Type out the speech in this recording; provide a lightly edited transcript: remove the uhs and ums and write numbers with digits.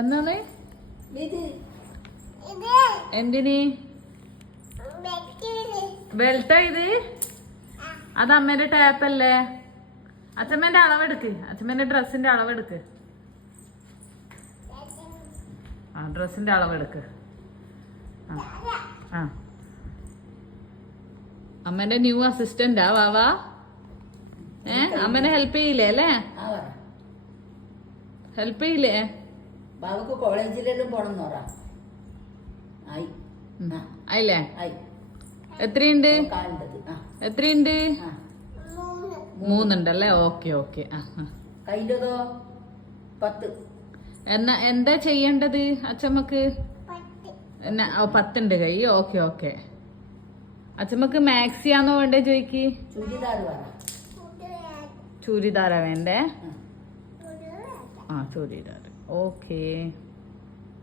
എന്താണ് എന്തിന് ബെൽറ്റാ ഇത്? അത് അമ്മേന്റെ ടാപ്പല്ലേ? അച്ഛമ്മേന്റെ അളവെടുക്ക്, അച്ഛമ്മേന്റെ ഡ്രസ്സിന്റെ അളവെടുക്ക്. ആ ഡ്രസ്സിന്റെ അളവെടുക്ക്. ആ അമ്മേന്റെ ന്യൂ അസിസ്റ്റന്റാ വാവാ. അമ്മനെ ഹെൽപ്പ് ചെയ്യില്ലേ അല്ലേ? ഹെൽപ്പ് ചെയ്യില്ലേ? ബാബുക്ക് കോളേജിലെല്ലാം പോണം ആയില്ലേ? എത്രയുണ്ട്? എത്രയുണ്ട്? 3 ഉണ്ടല്ലേ? Okay okay. കയ്യിലതോ 10. എന്താ ചെയ്യേണ്ടത് അച്ഛമ്മക്ക്? 10 ഉണ്ട് കൈ. Okay okay. അച്ഛമ്മക്ക് മാക്സിയാന്നോ വേണ്ടേ ചോദിക്ക്? ചൂരിദാറാ വേണ്ടേ? ചൂരിദാർ. ഓക്കേ.